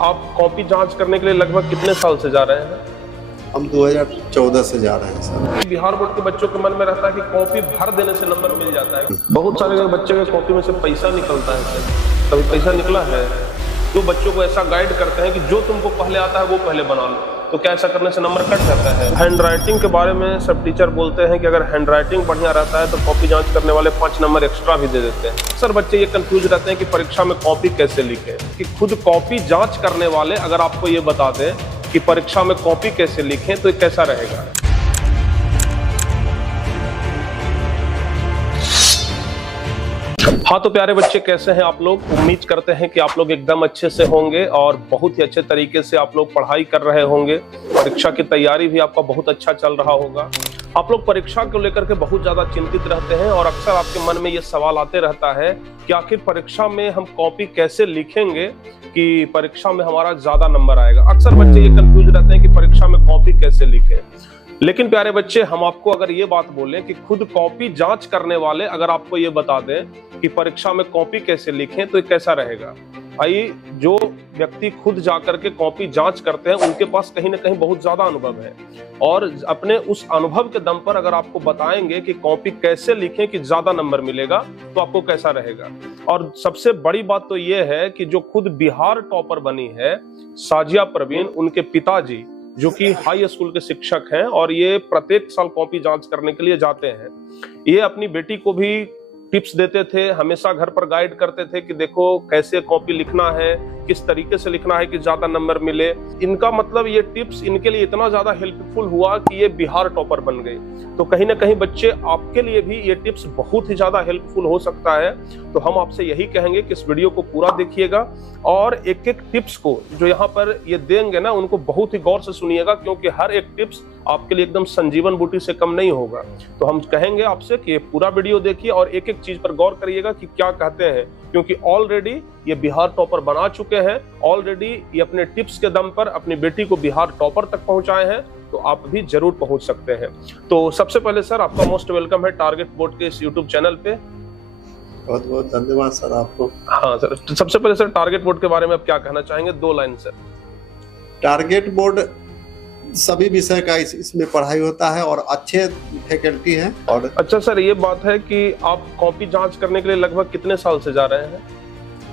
आप कॉपी जांच करने के लिए लगभग कितने साल से जा रहे हैं? हम 2014 से जा रहे हैं सर। बिहार बोर्ड के बच्चों के मन में रहता है कि कॉपी भर देने से नंबर मिल जाता है। बहुत सारे बच्चे के कॉपी में से पैसा निकलता है सर। कभी पैसा निकला है? जो बच्चों को ऐसा गाइड करते हैं कि जो तुमको पहले आता है वो पहले बना लो, तो क्या ऐसा करने से नंबर कट जाता है? हैंड राइटिंग के बारे में सब टीचर बोलते हैं कि अगर हैंड राइटिंग बढ़िया रहता है तो कॉपी जांच करने वाले 5 नंबर एक्स्ट्रा भी दे देते हैं। सर बच्चे ये कंफ्यूज रहते हैं कि परीक्षा में कॉपी कैसे लिखें, कि खुद कॉपी जांच करने वाले अगर आपको ये बता दें कि परीक्षा में कॉपी कैसे लिखें तो ये कैसा रहेगा। हाँ तो प्यारे बच्चे, कैसे हैं आप लोग? उम्मीद करते हैं कि आप लोग एकदम अच्छे से होंगे और बहुत ही अच्छे तरीके से आप लोग पढ़ाई कर रहे होंगे। परीक्षा की तैयारी भी आपका बहुत अच्छा चल रहा होगा। आप लोग परीक्षा को लेकर के बहुत ज्यादा चिंतित रहते हैं और अक्सर आपके मन में ये सवाल आते रहता है कि आखिर परीक्षा में हम कॉपी कैसे लिखेंगे कि परीक्षा में हमारा ज्यादा नंबर आएगा। अक्सर बच्चे ये कंफ्यूज रहते हैं कि परीक्षा में कॉपी कैसे लिखें। लेकिन प्यारे बच्चे, हम आपको अगर ये बात बोलें कि खुद कॉपी जांच करने वाले अगर आपको ये बता दें कि परीक्षा में कॉपी कैसे लिखें तो ये कैसा रहेगा? भाई, जो व्यक्ति खुद जाकर के कॉपी जांच करते हैं उनके पास कहीं ना कहीं बहुत ज्यादा अनुभव है और अपने उस अनुभव के दम पर अगर आपको बताएंगे कि कॉपी कैसे लिखें कि ज्यादा नंबर मिलेगा तो आपको कैसा रहेगा। और सबसे बड़ी बात तो ये है कि जो खुद बिहार टॉपर बनी है साजिया परवीन, उनके पिताजी जो कि हाई स्कूल के शिक्षक हैं और ये प्रत्येक साल कॉपी जांच करने के लिए जाते हैं। ये अपनी बेटी को भी टिप्स देते थे, हमेशा घर पर गाइड करते थे कि देखो कैसे कॉपी लिखना है, किस तरीके से लिखना है कि ज्यादा नंबर मिले। इनका मतलब ये टिप्स इनके लिए इतना ज्यादा हेल्पफुल हुआ कि ये बिहार टॉपर बन गए। तो कहीं ना कहीं बच्चे, आपके लिए भी ये टिप्स बहुत ही ज्यादा हेल्पफुल हो सकता है। तो हम आपसे यही कहेंगे कि इस वीडियो को पूरा देखिएगा और एक एक टिप्स को जो यहाँ पर ये देंगे ना, उनको बहुत ही गौर से सुनिएगा, क्योंकि हर एक टिप्स आपके लिए एकदम संजीवन बूटी से कम नहीं होगा। तो हम कहेंगे आपसे कि ये पूरा वीडियो देखिए और एक एक चीज पर गौर करिएगा कि क्या कहते हैं, क्योंकि ऑलरेडी ये बिहार टॉपर बना चुके हैं। ऑलरेडी ये अपने टिप्स के दम पर अपनी बेटी को बिहार टॉपर तक पहुंचाए हैं, तो आप भी जरूर पहुंच सकते हैं। तो सबसे पहले सर, आपका मोस्ट वेलकम है टारगेट बोर्ड के इस यूट्यूब चैनल पे। बहुत बहुत धन्यवाद सर आपको। हाँ सर, सबसे पहले सर टारगेट बोर्ड के बारे में आप क्या कहना चाहेंगे? 2 लाइन सर। टारगेट बोर्ड सभी विषय का इसमें पढ़ाई होता है और अच्छे फैकल्टी हैं। और अच्छा सर, ये बात है कि आप कॉपी जांच करने के लिए लगभग कितने साल से जा रहे हैं?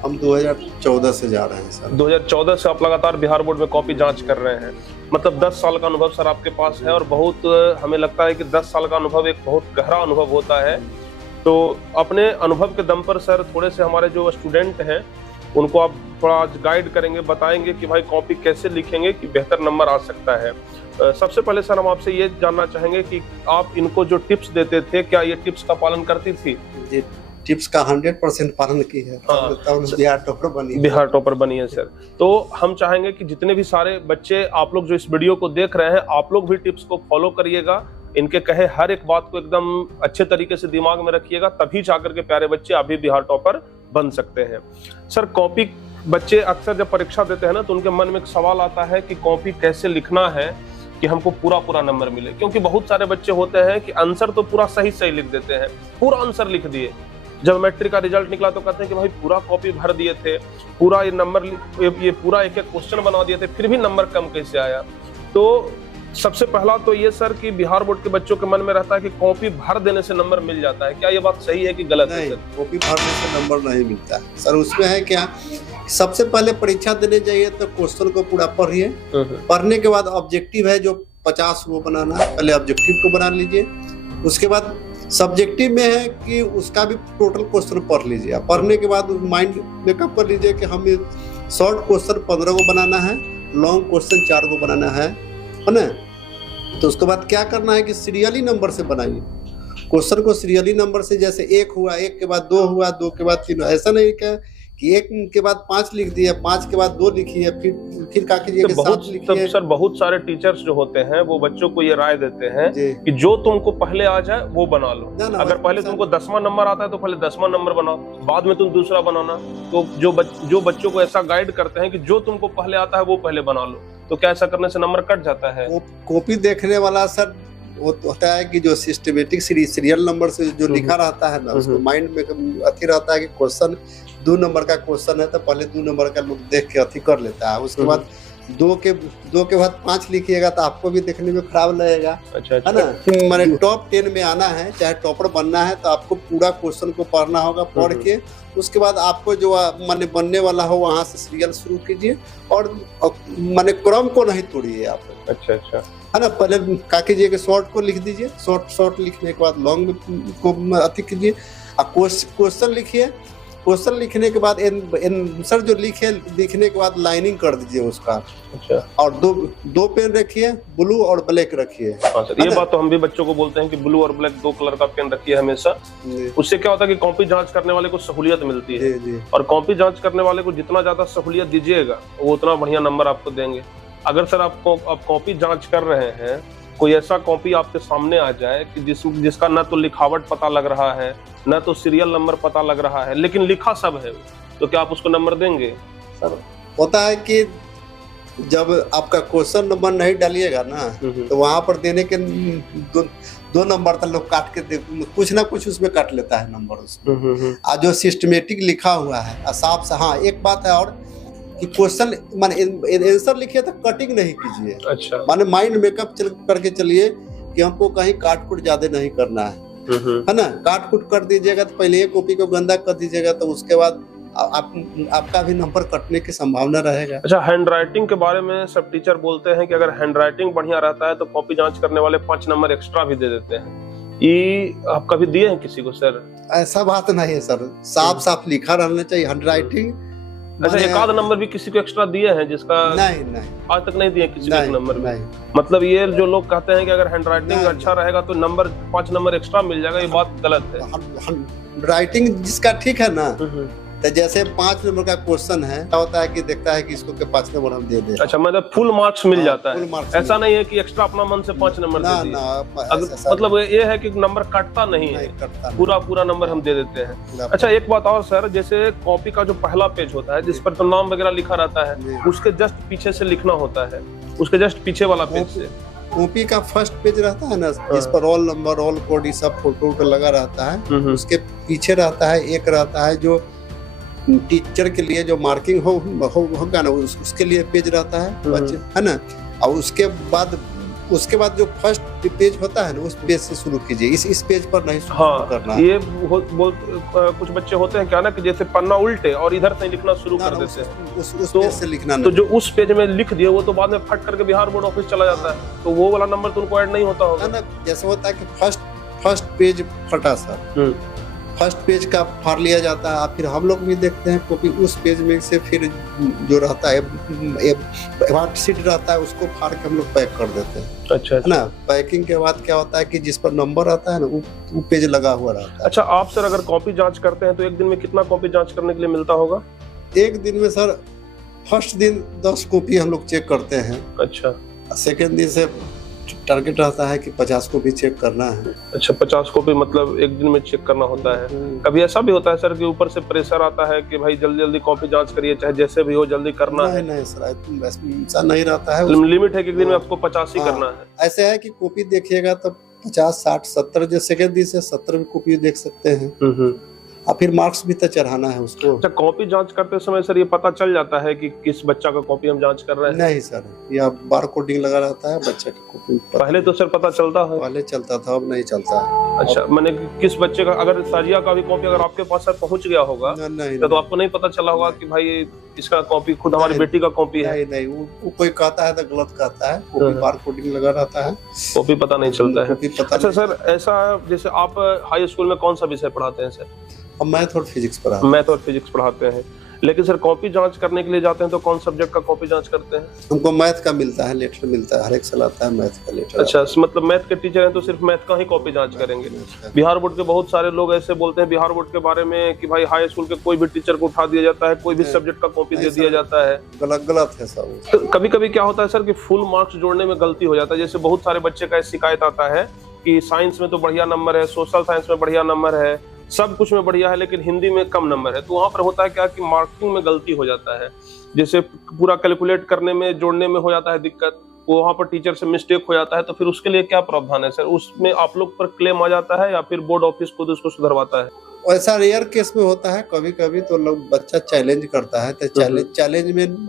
हम 2014 से जा रहे हैं सर। 2014 से आप लगातार बिहार बोर्ड में कॉपी जांच कर रहे हैं, मतलब 10 साल का अनुभव सर आपके पास है। और बहुत हमें लगता है कि 10 साल का अनुभव एक बहुत गहरा अनुभव होता है। तो अपने अनुभव के दम पर सर थोड़े से हमारे जो स्टूडेंट हैं उनको आप थोड़ा आज गाइड करेंगे, बताएंगे कि भाई कॉपी कैसे लिखेंगे कि बेहतर नंबर आ सकता है। सबसे पहले सर हम आपसे ये जानना चाहेंगे कि आप इनको जो टिप्स देते थे, क्या ये टिप्स का पालन करती थी? जी, टिप्स का 100% पालन की है। हाँ, बिहार टॉपर बनी। बिहार टॉपर बनी है सर। तो हम चाहेंगे कि जितने भी सारे बच्चे आप लोग जो इस वीडियो को देख रहे हैं, आप लोग भी टिप्स को फॉलो करिएगा। इनके कहे हर एक बात को एकदम अच्छे तरीके से दिमाग में रखिएगा, तभी जाकर के प्यारे बच्चे अभी बिहार टॉपर बन सकते हैं। सर कॉपी, बच्चे अक्सर जब परीक्षा देते हैं ना तो उनके मन में एक सवाल आता है कि कॉपी कैसे लिखना है कि हमको पूरा नंबर मिले। क्योंकि बहुत सारे बच्चे होते हैं कि आंसर तो पूरा सही लिख देते हैं, पूरा आंसर लिख दिए। जब मैट्रिक का रिजल्ट निकला तो कहते हैं कि भाई पूरा कॉपी भर दिए थे, पूरा ये नंबर, ये पूरा एक एक क्वेश्चन बना दिए थे, फिर भी नंबर कम कैसे आया? तो सबसे पहला तो ये सर कि बिहार बोर्ड के बच्चों के मन में रहता है कि कॉपी भर देने से नंबर मिल जाता है। क्या ये बात सही है कि गलत है सर? कॉपी भरने से नंबर नहीं मिलता है सर। उसमें है क्या, सबसे पहले परीक्षा देने जाइए तो क्वेश्चन को पूरा पढ़िए। पढ़ने के बाद ऑब्जेक्टिव है जो 50 वो बनाना है, पहले ऑब्जेक्टिव को बना लीजिए। उसके बाद सब्जेक्टिव में है कि उसका भी टोटल क्वेश्चन पढ़ लीजिए। पढ़ने के बाद माइंड मेकअप कर लीजिए कि हमें शॉर्ट क्वेश्चन 15 को बनाना है, लॉन्ग क्वेश्चन 4 को बनाना है ना। तो उसके बाद क्या करना है कि सीरियली नंबर से बनाइए क्वेश्चन को। सीरियली नंबर से, जैसे 1 हुआ, 1 के बाद 2 हुआ, 2 के बाद 3 हुआ। ऐसा नहीं क्या कि 1 के बाद 5 लिख दिया, 5 के बाद 2 लिखिए, फिर क्या कीजिए कि 7 लिखिए। सर बहुत सारे टीचर्स जो होते हैं वो बच्चों को ये राय देते हैं कि जो तुमको पहले आ जाए वो बना लो। अगर पहले तुमको 10वां नंबर आता है तो पहले 10वां नंबर बनाओ, बाद में तुम दूसरा बनाना। तो जो बच्चों को ऐसा गाइड करते हैं कि जो तुमको पहले आता है वो पहले बना लो, तो क्या ऐसा करने से नंबर कट जाता है? वो कॉपी देखने वाला सर वो होता है कि जो सिस्टमेटिक सीरियल नंबर से जो लिखा रहता है ना, उसको माइंड में अथी रहता है कि क्वेश्चन 2 नंबर का क्वेश्चन है तो पहले 2 नंबर का लोग देख के अथी कर लेता है, उसके बाद 2 के बाद 5 लिखिएगा तो आपको भी देखने में खराब लगेगा। अच्छा है ना, माने टॉप 10 में आना है, चाहे टॉपर बनना है तो आपको पूरा क्वेश्चन को पढ़ना होगा। पढ़ के उसके बाद आपको जो माने बनने वाला हो वहां से सीरियल शुरू कीजिए और माने क्रम को नहीं तोड़िए आप। अच्छा अच्छा, है ना, पहले क्या कीजिए कि शॉर्ट को लिख दीजिए, शॉर्ट लिखने के बाद लॉन्ग को अति कीजिए, क्वेश्चन लिखिए। क्वेश्चन लिखने के बाद आंसर जो लिखने के बाद लाइनिंग कर दीजिए उसका। अच्छा, और दो पेन रखिए, ब्लू और ब्लैक रखिए। हाँ सर, ये बात तो हम भी बच्चों को बोलते हैं कि ब्लू और ब्लैक 2 कलर का पेन रखिए हमेशा। उससे क्या होता है कि कॉपी जांच करने वाले को सहूलियत मिलती है। जी। और कॉपी जांच करने वाले को जितना ज्यादा सहूलियत दीजिएगा वो उतना बढ़िया नंबर आपको देंगे। अगर सर आप कॉपी जांच कर रहे हैं, कोई ऐसा कॉपी आपके सामने आ जाए कि जिसका न तो लिखावट पता लग रहा है, न तो सीरियल नंबर पता लग रहा है, लेकिन लिखा सब है, तो क्या आप उसको नंबर देंगे? सर होता है कि जब आपका क्वेश्चन नंबर नहीं डालिएगा ना तो वहां पर देने के 2 नंबर तक लोग काट के कुछ ना कुछ उसमें काट लेता है नंबर उसमें। आज जो सिस्टमेटिक लिखा हुआ है साफ से, हाँ एक बात है और कि क्वेश्चन माने आंसर लिखिए तो कटिंग नहीं कीजिए। अच्छा, माने माइंड मेकअप करके चलिए कि हमको कहीं काट कुट ज्यादा नहीं करना है ना। काट कुट कर दीजिएगा तो पहले कॉपी को गंदा कर दीजिएगा तो उसके बाद आपका भी नंबर कटने की संभावना रहेगा। अच्छा, हैंड राइटिंग के बारे में सब टीचर बोलते हैं कि अगर हैंड राइटिंग बढ़िया रहता है तो कॉपी जांच करने वाले 5 नंबर एक्स्ट्रा भी दे देते हैं। ये आप कभी दिए हैं किसी को सर? ऐसा बात नहीं है सर, साफ लिखा रहना चाहिए हैंड राइटिंग। अच्छा, एक आध नंबर भी किसी को एक्स्ट्रा दिए हैं जिसका? नहीं आज तक नहीं दिए किसी को एक नंबर भी। नहीं। मतलब ये जो लोग कहते हैं कि अगर हैंड राइटिंग अच्छा रहेगा तो 5 नंबर एक्स्ट्रा मिल जाएगा, ये बात गलत है। राइटिंग जिसका ठीक है ना, तो जैसे 5 नंबर का क्वेश्चन है, क्या होता है कि देखता है कि इसको के 5 नंबर हम दे दे। अच्छा, मतलब फुल मार्क्स मिल जाता है, ऐसा नहीं है कि एक्स्ट्रा अपना मन से 5 नंबर दे दिए। मतलब ये है कि नंबर कटता नहीं है, पूरा नंबर हम दे देते हैं। अच्छा, एक बात और सर, जैसे कॉपी का जो पहला पेज होता है जिस पर तो नाम वगैरह लिखा रहता है, उसके जस्ट पीछे से लिखना होता है, उसके जस्ट पीछे वाला पेज से कॉपी का फर्स्ट पेज रहता है ना, जिस पर रोल नंबर, रोल कोड, ये सब फोटो लगा रहता है, उसके पीछे रहता है एक रहता है जो टीचर के लिए जो मार्किंग होगा ना, उसके लिए पेज रहता है बच्चे, है ना। और उसके बाद जो फर्स्ट पेज होता है ना, उस पेज से शुरू कीजिए, इस पेज पर नहीं शुरू करना। ये कुछ बच्चे होते हैं क्या ना कि जैसे पन्ना उल्टे और इधर से लिखना शुरू कर देते हैं, उस पेज से लिखना तो जो उस पेज में लिख दिए वो तो बाद में फट करके बिहार बोर्ड ऑफिस चला जाता है, तो वो वाला नंबर तो उनको ऐड नहीं होता होगा ना। जैसे होता है कि फर्स्ट पेज फटा सर, फर्स्ट पेज का फाड़ लिया जाता है, फिर हम लोग भी देखते हैं क्योंकि उस पेज में से फिर जो रहता है वार्ड शीट रहता है उसको फाड़ के हम लोग पैक कर देते हैं। अच्छा, है ना। पैकिंग के बाद क्या होता है कि जिस पर नंबर आता है ना वो पेज लगा हुआ रहता है। अच्छा, आप सर अगर कॉपी जांच करते हैं तो एक दिन में कितना कॉपी जांच करने के लिए मिलता होगा? एक दिन में सर फर्स्ट दिन 10 कॉपी हम लोग चेक करते हैं। अच्छा, सेकेंड दिन से टारगेट रहता है कि 50 कॉपी चेक करना है। अच्छा, 50 कॉपी मतलब एक दिन में चेक करना होता है। कभी ऐसा भी होता है सर कि ऊपर से प्रेशर आता है कि भाई जल्दी कॉपी जांच करिए, चाहे जैसे भी हो जल्दी करना है? नहीं सर, ऐसा नहीं रहता है। लिमिट है कि एक दिन में आपको 50 ही करना है? ऐसे है कि कॉपी देखिएगा तो 50, 60, 70, जो सेकेंड दिन से 70 भी कॉपी देख सकते हैं। और फिर मार्क्स भी तो चढ़ाना है उसको। अच्छा, कॉपी जांच करते समय सर ये पता चल जाता है कि किस बच्चा का कॉपी हम जांच कर रहे हैं? नहीं सर, या बार कोडिंग लगा रहता है बच्चा की कॉपी। पहले तो सर पता चलता है? पहले चलता था, अब नहीं चलता है। अच्छा, मैंने किस बच्चे का, अगर साजिया का भी कॉपी अगर आपके पास सर पहुंच गया होगा तो आपको नहीं पता चला होगा कि भाई इसका कॉपी खुद हमारी बेटी का कॉपी है? नहीं, वो कोई कहता है तो गलत कहता है, कॉपी बार कोडिंग लगा रहता है, कॉपी पता नहीं चलता है। अच्छा सर, ऐसा जैसे आप हाई स्कूल में कौन सा विषय पढ़ाते हैं सर? अब मैथ और फिजिक्स पढ़ाते हैं, लेकिन सर कॉपी जांच करने के लिए जाते हैं तो कौन सब्जेक्ट का कॉपी जांच करते हैं? हमको मैथ का मिलता है, लेटर मिलता है, हर एक साल आता है मैथ का लेटर। अच्छा, मतलब मैथ के टीचर हैं तो सिर्फ मैथ का ही कॉपी जांच करेंगे? बिहार बोर्ड के बहुत सारे लोग ऐसे बोलते हैं बिहार बोर्ड के बारे में कि भाई हाई स्कूल के कोई भी टीचर को उठा दिया जाता है, कोई भी सब्जेक्ट का कॉपी दे दिया जाता है। गलत है सब। तो कभी कभी क्या होता है सर कि फुल मार्क्स जोड़ने में गलती हो जाता है। जैसे बहुत सारे बच्चे का शिकायत आता है कि साइंस में तो बढ़िया नंबर है, सोशल साइंस में बढ़िया नंबर है, सब कुछ में बढ़िया है, लेकिन हिंदी में कम नंबर है। तो वहां पर होता है क्या कि मार्किंग में गलती हो जाता है, जैसे पूरा कैलकुलेट करने में, जोड़ने में हो जाता है दिक्कत, वहां पर टीचर से मिस्टेक हो जाता है। तो फिर उसके लिए क्या प्रावधान है सर? उसमें आप लोग पर क्लेम आ जाता है या फिर बोर्ड ऑफिस खुद उसको सुधरवाता है? ऐसा रेयर केस में होता है, कभी कभी तो लोग बच्चा चैलेंज करता है, तो चैलेंज में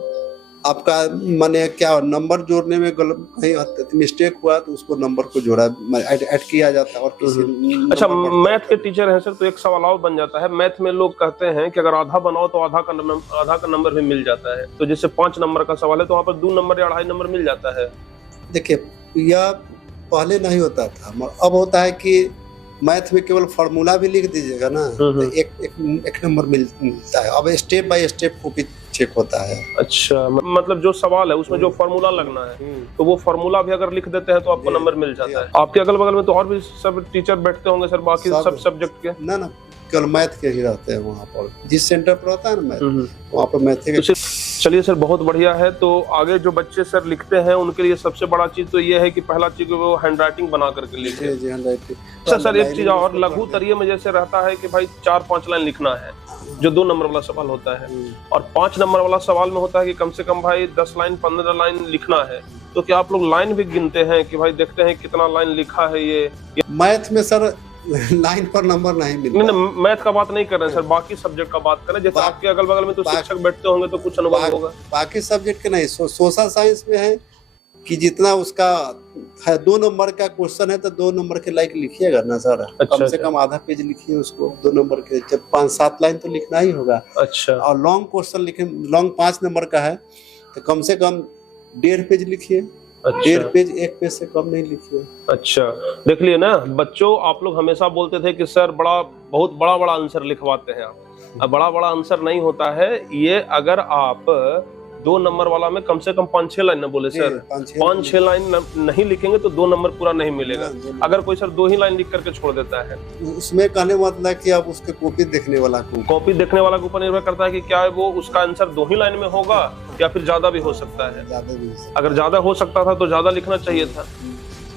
आपका माने क्या नंबर जोड़ने में कहीं मिस्टेक हुआ तो उसको नंबर को जोड़ा ऐड किया जाता है और किसी अच्छा मैथ के टीचर हैं सर, तो एक सवाल और बन जाता है। मैथ में लोग कहते हैं कि अगर आधा बनाओ तो आधा का नंबर भी मिल जाता है, तो जैसे 5 नंबर का सवाल है तो वहाँ पर 2 नंबर या 2.5 नंबर मिल जाता है। देखिए यह पहले नहीं होता था, अब होता है कि मैथ में केवल फार्मूला भी लिख दीजिएगा ना तो एक नंबर मिलता है। अब step by step copy check होता है। अच्छा, मतलब जो सवाल है उसमें जो फार्मूला लगना है तो वो फार्मूला भी अगर लिख देते हैं तो आपको नंबर मिल जाता है। आपके अगल बगल में तो और भी सब टीचर बैठते होंगे सर, बाकी सब सब्जेक्ट के? ना केवल मैथ के ही रहते हैं वहाँ पर, जिस सेंटर पर होता है ना मैथ वहाँ पर मैथ के। चलिए सर, बहुत बढ़िया है। तो आगे जो बच्चे सर लिखते हैं उनके लिए सबसे बड़ा चीज तो ये है कि पहला चीज वो हैंड राइटिंग बना करके लिखे। जी हैंडराइटिंग। सर एक चीज और, लघु तरीये में जैसे रहता है कि भाई 4-5 लाइन लिखना है, जो 2 नंबर वाला सवाल होता है, और 5 नंबर वाला सवाल में होता है कि कम से कम भाई 10 लाइन 15 लाइन लिखना है। तो क्या आप लोग लाइन भी गिनते हैं कि भाई देखते हैं कितना लाइन लिखा है ये? मैथ में सर लाइन पर नंबर नहीं मिलता। नहीं, मैथ का बात नहीं कर रहे हैं सर, बाकी सब्जेक्ट का बात करें। जैसे आपके अगल बगल में तो शिक्षक बैठते होंगे तो कुछ अनुभव होगा। बाकी सब्जेक्ट के नहीं, सोशल साइंस में है कि जितना उसका है 2 नंबर का क्वेश्चन है तो 2 नंबर के लाइक लिखिएगा ना सर। कम से कम आधा पेज लिखिए उसको 2 नंबर के, जब 5-7 लाइन तो लिखना ही होगा। अच्छा, और लॉन्ग क्वेश्चन लिखे, लॉन्ग 5 नंबर का है तो कम से कम 1.5 पेज लिखिए। अच्छा। 1.5 पेज, 1 पेज से कम नहीं लिखिए। अच्छा, देख लिए ना बच्चों, आप लोग हमेशा बोलते थे कि सर बहुत बड़ा आंसर लिखवाते हैं आप। अब बड़ा आंसर नहीं होता है ये। अगर आप 2 नंबर वाला में कम से कम 5-6 लाइन ना बोले सर, 5-6 लाइन नहीं लिखेंगे तो 2 नंबर पूरा नहीं मिलेगा। अगर कोई सर 2 ही लाइन लिख करके छोड़ देता है, उसमें कहने मतलब कि आप उसके कॉपी देखने वाला के ऊपर निर्भर करता है कि क्या वो उसका आंसर 2 ही लाइन में होगा या फिर ज्यादा भी हो सकता है। अगर ज्यादा हो सकता था तो ज्यादा लिखना चाहिए था।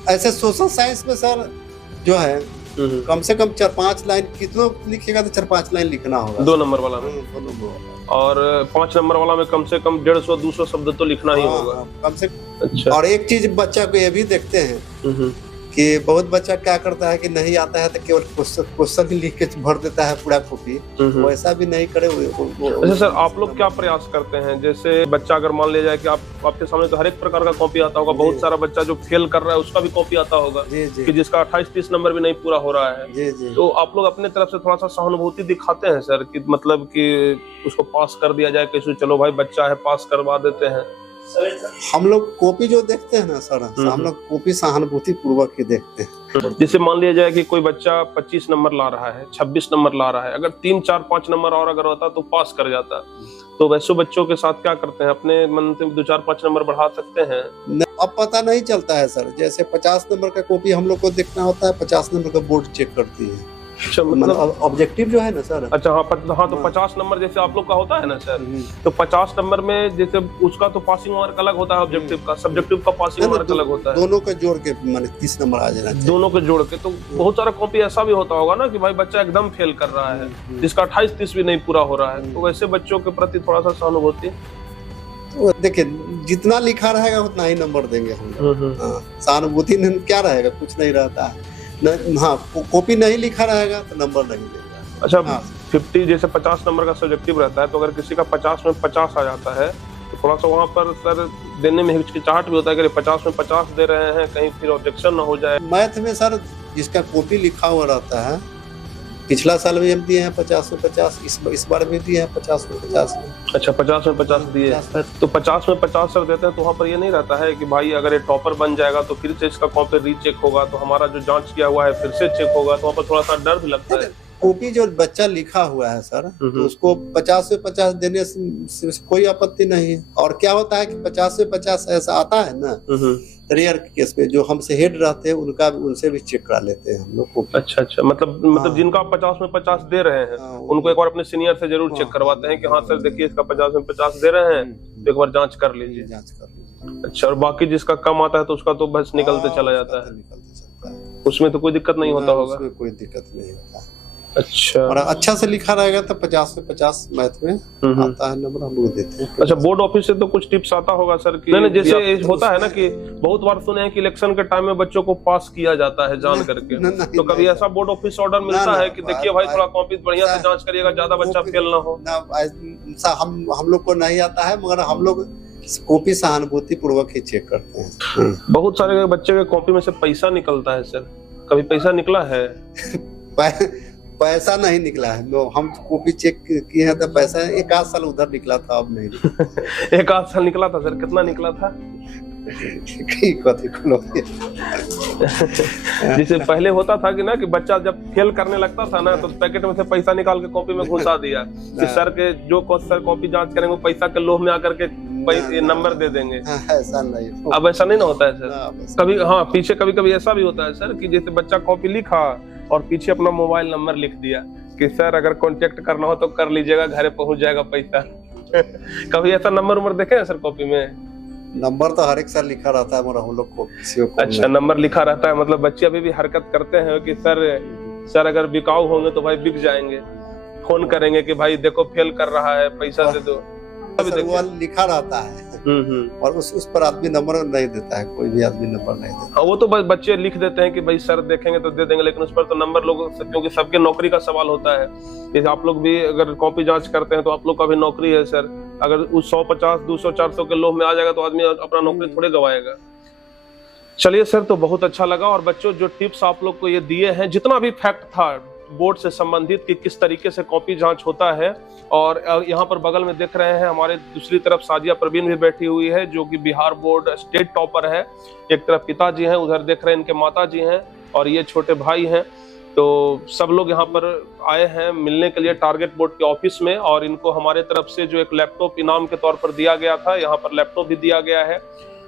ऐसे सोशल साइंस में सर जो है कम से कम 4-5 लाइन, कितना लिखिएगा तो 4-5 लाइन लिखना होगा 2 नंबर वाला में। और 5 नंबर वाला में कम से कम 150-200 शब्द तो लिखना ही होगा कम से। अच्छा। और एक चीज बच्चा को ये भी देखते हैं कि बहुत बच्चा क्या करता है कि नहीं आता है तो केवल क्वेश्चन ही लिख के भर देता है पूरा कॉपी। वैसा भी नहीं करे। अच्छा सर, आप लोग क्या प्रयास करते हैं? जैसे बच्चा अगर मान लिया जाए कि आपके सामने तो हर एक प्रकार का कॉपी आता होगा, बहुत सारा बच्चा जो फेल कर रहा है उसका भी कॉपी आता होगा कि जिसका 28-30 नंबर भी नहीं पूरा हो रहा है। तो आप लोग अपने तरफ से थोड़ा सा सहानुभूति दिखाते हैं सर कि मतलब कि उसको पास कर दिया जाए कैसे? चलो भाई बच्चा है, पास करवा देते हैं। हम लोग कॉपी जो देखते हैं ना सर, हम लोग कॉपी सहानुभूति पूर्वक ही देखते हैं। जैसे मान लिया जाए कि कोई बच्चा 25 नंबर ला रहा है, 26 नंबर ला रहा है, अगर 3-4-5 नंबर और अगर होता तो पास कर जाता, तो वैसे बच्चों के साथ क्या करते हैं? अपने मन से 2-4-5 नंबर बढ़ा सकते हैं? अब पता नहीं चलता है सर। जैसे 50 नंबर का कॉपी हम लोग को देखना होता है, 50 नंबर का बोर्ड चेक करती है। अच्छा, मतलब ऑब्जेक्टिव जो है ना सर। अच्छा हाँ, तो 50 नंबर जैसे आप लोग का होता है ना सर, तो 50 नंबर में जैसे उसका तो पासिंग मार्क अलग होता है ऑब्जेक्टिव का, सब्जेक्टिव का पासिंग मार्क अलग होता है। दोनों का जोड़ के माने 30 नंबर आ जाना चाहिए। दोनों के जोड़ के। तो बहुत सारा कॉपी ऐसा भी होता होगा ना कि भाई बच्चा एकदम फेल कर रहा है, जिसका 28-30 भी नहीं पूरा हो रहा है, तो वैसे बच्चों के प्रति थोड़ा सा सहानुभूति। तो देखिए जितना लिखा रहेगा उतना ही नंबर देंगे हम लोग। सहानुभूति क्या रहेगा? कुछ नहीं रहता है। हाँ, कॉपी नहीं लिखा रहेगा तो नंबर नहीं देगा। अच्छा, 50 जैसे 50 नंबर का सब्जेक्टिव रहता है, तो अगर किसी का 50 में 50 आ जाता है तो थोड़ा सा वहाँ पर सर देने में हिचकिचाहट भी होता है कि 50 में 50 दे रहे हैं, कहीं फिर ऑब्जेक्शन ना हो जाए। मैथ में सर जिसका कॉपी लिखा हुआ रहता है, पिछला साल भी हम दिए हैं 50 में 50, इस बार भी दिए हैं 50 में 50 में। अच्छा, 50 में 50 दिए। तो 50 में 50 सर देते हैं तो वहाँ पर ये नहीं रहता है कि भाई अगर ये टॉपर बन जाएगा तो फिर से इसका कॉपी रीचेक होगा, तो हमारा जो जांच किया हुआ है फिर से चेक होगा, तो वहाँ पर थोड़ा सा डर भी लगता है। कॉपी जो बच्चा लिखा हुआ है सर, तो उसको 50 में 50 देने से कोई आपत्ति नहीं है। और क्या होता है कि 50 में 50 ऐसा आता है ना रेयर केस में, जो हमसे हेड रहते हैं उनसे भी चेक करा लेते हैं हम लोग को। अच्छा, मतलब जिनका 50 में 50 दे रहे हैं उनको एक बार अपने सीनियर से जरूर चेक करवाते हैं कि हाँ सर देखिए इसका 50 में 50 दे रहे हैं, तो एक बार जांच कर लीजिए। अच्छा, और बाकी जिसका कम आता है तो उसका तो बस निकलते चला जाता है, उसमें तो कोई दिक्कत नहीं होता होगा? उसमें कोई दिक्कत नहीं होता। अच्छा। और अच्छा से लिखा रहेगा तो 50 से 50 मैथ में आता है नंबर, हम लोग देते हैं। अच्छा, बोर्ड ऑफिस से तो कुछ टिप्स आता होगा सर कि नहीं, जैसे होता है ना कि बहुत बार सुने हैं कि इलेक्शन के टाइम में बच्चों को पास किया जाता है जान करके, तो कभी ऐसा बोर्ड ऑफिस ऑर्डर मिलता है कि देखिए भाई थोड़ा कॉपी बढ़िया से जांच करिएगा, ज्यादा बच्चा फेल ना हो? हम लोग को नहीं आता है, मगर हम लोग कॉपी सहानुभूति पूर्वक ही चेक करते हैं। बहुत सारे बच्चे के कॉपी में से पैसा निकलता है सर, कभी पैसा निकला है? पैसा नहीं निकला है, हम कॉपी चेक किए हैं तो पैसा एक आध साल उधर निकला था, अब नहीं। एक आध साल निकला था सर? कितना निकला था? जैसे पहले होता था कि ना कि बच्चा जब फेल करने लगता था ना तो पैकेट में से पैसा निकाल के कॉपी में घुसा दिया कि सर के जो सर कॉपी जांच करेंगे वो पैसा के लोभ में आकर के नंबर दे देंगे। ऐसा नहीं, अब ऐसा नहीं ना होता है सर? कभी हाँ, पीछे कभी कभी ऐसा भी होता है सर कि जैसे बच्चा कॉपी लिखा और पीछे अपना मोबाइल नंबर लिख दिया कि सर अगर कांटेक्ट करना हो तो कर लीजिएगा, घरे पहुंच जाएगा पैसा। कभी ऐसा नंबर देखे हैं सर कॉपी में? नंबर तो हर एक साल लिखा रहता है, मगर हम लोग को अच्छा, नंबर लिखा रहता है, मतलब बच्चे अभी भी हरकत करते हैं कि सर अगर बिकाऊ होंगे तो भाई बिक जाएंगे, फोन करेंगे कि भाई देखो फेल कर रहा है, पैसा दे दो। लिखा रहता है और उस पर आदमी नंबर नहीं देता है, कोई भी आदमी नंबर नहीं देता। वो तो बच्चे लिख देते हैं कि भाई सर देखेंगे तो दे देंगे, लेकिन उस पर तो नंबर लोग, क्योंकि सबके नौकरी का सवाल होता है। जैसे आप लोग भी अगर कॉपी जांच करते हैं तो आप लोग का भी नौकरी है सर, अगर उस 150, 200, 400 के लोभ में आ जाएगा तो आदमी अपना नौकरी थोड़े गवाएगा। चलिए सर, तो बहुत अच्छा लगा। और बच्चों, जो टिप्स आप लोग को ये दिए हैं, जितना भी फैक्ट था बोर्ड से संबंधित कि किस तरीके से कॉपी जांच होता है, और यहाँ पर बगल में देख रहे हैं हमारे दूसरी तरफ साजिया परवीन भी बैठी हुई है जो कि बिहार बोर्ड स्टेट टॉपर है। एक तरफ पिताजी हैं, उधर देख रहे हैं इनके माताजी हैं और ये छोटे भाई हैं। तो सब लोग यहाँ पर आए हैं मिलने के लिए टारगेट बोर्ड के ऑफिस में, और इनको हमारे तरफ से जो एक लैपटॉप इनाम के तौर पर दिया गया था, यहाँ पर लैपटॉप भी दिया गया है।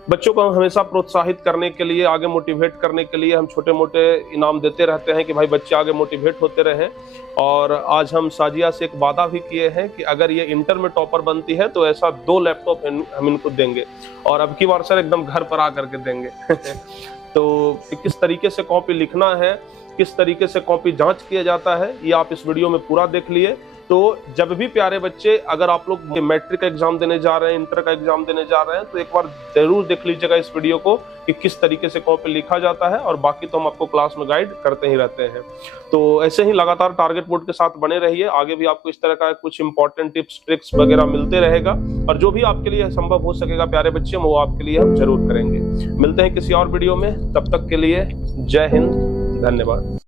बच्चों को हम हमेशा प्रोत्साहित करने के लिए, आगे मोटिवेट करने के लिए हम छोटे मोटे इनाम देते रहते हैं कि भाई बच्चे आगे मोटिवेट होते रहें। और आज हम साजिया से एक वादा भी किए हैं कि अगर ये इंटर में टॉपर बनती है तो ऐसा 2 लैपटॉप हम इनको देंगे, और अब की बार सर एकदम घर पर आकर के देंगे। तो किस तरीके से कॉपी लिखना है, किस तरीके से कॉपी जांच किया जाता है, ये आप इस वीडियो में पूरा देख लिए। तो जब भी प्यारे बच्चे, अगर आप लोग मैट्रिक का एग्जाम देने जा रहे हैं, इंटर का एग्जाम देने जा रहे हैं, तो एक बार जरूर देख लीजिएगा इस वीडियो को कि किस तरीके से कॉपी लिखा जाता है। और बाकी तो हम आपको क्लास में गाइड करते ही रहते हैं। तो ऐसे ही लगातार टारगेट बोर्ड के साथ बने रहिए, आगे भी आपको इस तरह का कुछ इंपॉर्टेंट टिप्स ट्रिक्स वगैरह मिलते रहेगा, और जो भी आपके लिए संभव हो सकेगा प्यारे बच्चे, वो आपके लिए हम जरूर करेंगे। मिलते हैं किसी और वीडियो में, तब तक के लिए जय हिंद, धन्यवाद।